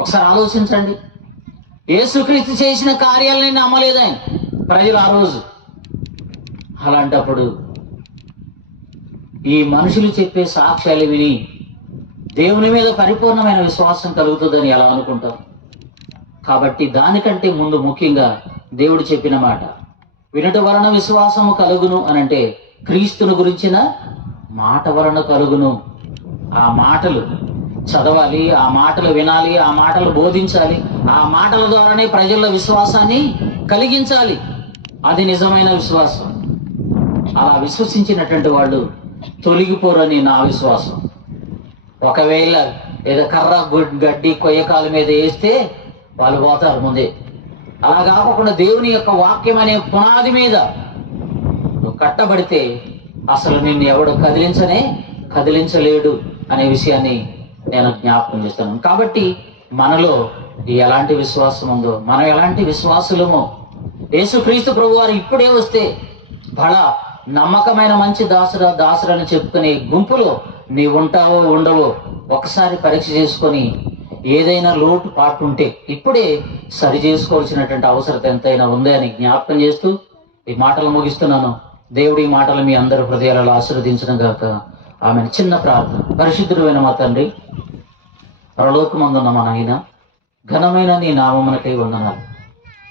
ఒకసారి ఆలోచించండి. యేసుక్రీస్తు చేసిన కార్యాలని నమ్మలేదు ఆయన ప్రజలు ఆ రోజు. అలాంటప్పుడు ఈ మనుషులు చెప్పే సాక్ష్యాలు విని దేవుని మీద పరిపూర్ణమైన విశ్వాసం కలుగుతుందని ఎలా అనుకుంటాం? కాబట్టి దానికంటే ముందు ముఖ్యంగా దేవుడు చెప్పిన మాట, వినుట వలన విశ్వాసము కలుగును అనంటే క్రీస్తుని గురించిన మాట వలన కలుగును. ఆ మాటలు చదవాలి, ఆ మాటలు వినాలి, ఆ మాటలు బోధించాలి, ఆ మాటల ద్వారానే ప్రజల్లో విశ్వాసాన్ని కలిగించాలి. అది నిజమైన విశ్వాసం. అలా విశ్వసించినటువంటి వాళ్ళు తొలగిపోరని నా విశ్వాసం. ఒకవేళ ఏదో కర్ర గడ్డి కొయ్యకాల మీద వేస్తే వాళ్ళు పోతారు ముందే. అలా కాకుండా దేవుని యొక్క వాక్యం అనే పునాది మీద నువ్వు కట్టబడితే అసలు నిన్ను ఎవడు కదిలించలేడు అనే విషయాన్ని నేను జ్ఞాపకం చేస్తాను. కాబట్టి మనలో ఎలాంటి విశ్వాసం ఉందో, మనం ఎలాంటి విశ్వాసులమో, యేసుక్రీస్తు ప్రభు వారు ఇప్పుడే వస్తే బడా నమ్మకమైన మంచి దాసురని చెప్పుకునే గుంపులో నీ ఉంటావో ఉండవో ఒకసారి పరీక్ష చేసుకొని ఏదైనా లోటు పాటు ఉంటే ఇప్పుడే సరి చేసుకోవాల్సినటువంటి అవసరం ఎంతైనా ఉంది అని జ్ఞాపకం చేస్తూ ఈ మాటలు ముగిస్తున్నాను. దేవుడి ఈ మాటలు మీ అందరి హృదయాలలో ఆశీర్వదించడం గాక. ఆమె చిన్న ప్రార్థన. పరిశుద్ధుడైన మా తండ్రి, పరలోకమందున్న మా నాయన, ఘనమైన నీ నామమునకై వందనాలు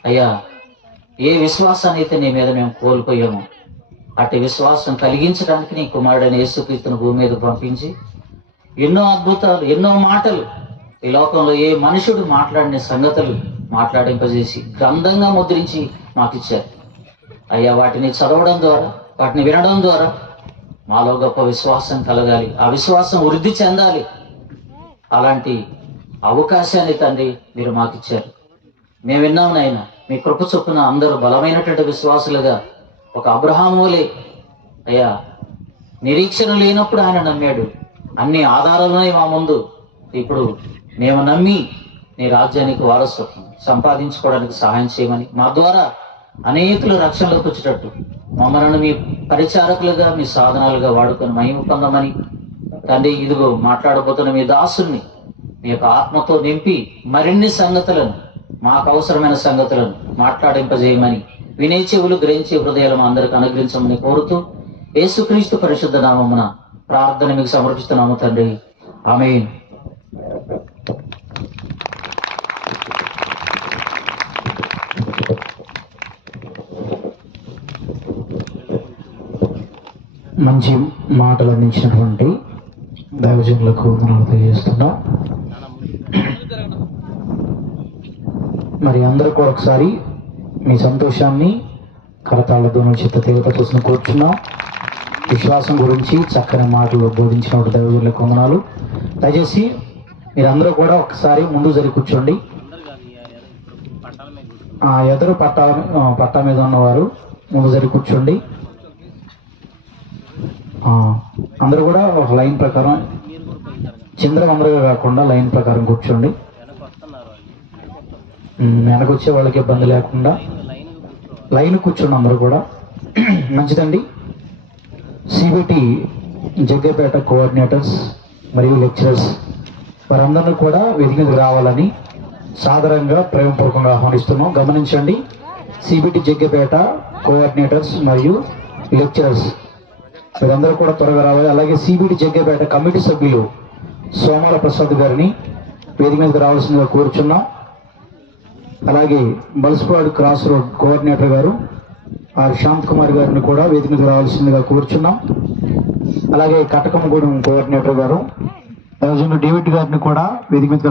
అయ్యా. ఏ విశ్వాసాన్ని అయితే నీ మీద మేము కోల్పోయామో అటు విశ్వాసం కలిగించడానికి నీ కుమారుడైన యేసుక్రీస్తును భూమి మీద పంపించి ఎన్నో అద్భుతాలు, ఎన్నో మాటలు ఈ లోకంలో ఏ మనుషుడు మాట్లాడిన సంగతులు మాట్లాడింపజేసి గ్రంథంగా ముద్రించి మాకు ఇచ్చారు అయ్యా. వాటిని చదవడం ద్వారా, వాటిని వినడం ద్వారా మాలో గొప్ప విశ్వాసం కలగాలి, ఆ విశ్వాసం వృద్ధి చెందాలి. అలాంటి అవకాశాన్ని తండ్రి మీరు మాకు ఇచ్చారు. మేము విన్నాం నాయన, మీ కృప చొప్పున అందరూ బలమైనటువంటి విశ్వాసులుగా ఒక అబ్రహాములే అయ్యా. నిరీక్షణ లేనప్పుడు ఆయన నమ్మాడు. అన్ని ఆధారాలున్నాయి మా ముందు. ఇప్పుడు మేము నమ్మి నీ రాజ్యానికి వారసత్వం సంపాదించుకోవడానికి సహాయం చేయమని, మా ద్వారా అనేకులు రక్షణలోకి వచ్చేటట్టు మమ్మల్ని మీ పరిచారకులుగా, మీ సాధనాలుగా వాడుకొని మహిమ పొందమని తండ్రి, ఇదిగో మాట్లాడబోతున్న మీ దాసుని మీ యొక్క ఆత్మతో నింపి మరిన్ని సంగతులను, మాకు అవసరమైన సంగతులను మాట్లాడింపజేయమని, వినే చెవులు గ్రహించే హృదయాలు మా అందరికి అనుగ్రహించమని కోరుతూ యేసుక్రీస్తు పరిశుద్ధ నామమున ప్రార్థన మీకు సమర్పిస్తున్నాము తండ్రి. ఆమేన్. మంచి మాటలు అందించినటువంటి దైవజనులకు వందనాలు తెలియజేస్తున్నా. మరి అందరూ కూడా ఒకసారి మీ సంతోషాన్ని కరతాళ చిత్త తీవ్రత చూసిన కూర్చున్నాం. విశ్వాసం గురించి చక్కని మాటలు బోధించిన దైవజనులకు వందనాలు. దయచేసి మీరందరూ కూడా ఒకసారి ముందు జరిగి కూర్చోండి. ఎదురు పట్టా మీద ఉన్నవారు ముందు జరిగి కూర్చోండి. అందరూ కూడా ఒక లైన్ ప్రకారం, చిందరవందరగా కాకుండా లైన్ ప్రకారం కూర్చోండి. వెనకొచ్చే వాళ్ళకి ఇబ్బంది లేకుండా లైన్ కూర్చోండి అందరూ కూడా. మంచిదండి. సిబిటి జగ్గపేట కోఆర్డినేటర్స్ మరియు లెక్చరర్స్ వారందరినీ కూడా వేదికకు రావాలని సాదరంగా ప్రేమపూర్వకంగా ఆహ్వానిస్తున్నాం. గమనించండి, సిబిటి జగ్గపేట కోఆర్డినేటర్స్ మరియు లెక్చరర్స్ వీరందరూ కూడా త్వరగా రావాలి. అలాగే సిబిటి జగ్గపేట కమిటీ సభ్యులు సోమాల ప్రసాద్ గారిని వేదిక మీదకి రావాల్సిందిగా కోరుచున్నాం. అలాగే బల్స్పాడ్ క్రాస్ రోడ్ కోఆర్డినేటర్ గారు శాంత్ కుమార్ గారిని కూడా వేదిక మీదకి రావాల్సిందిగా కోరుచున్నాం. అలాగే కటకమ్మగూడెం కోఆర్డినేటర్ గారు డేవిడ్ గారిని కూడా వేదిక మీదకి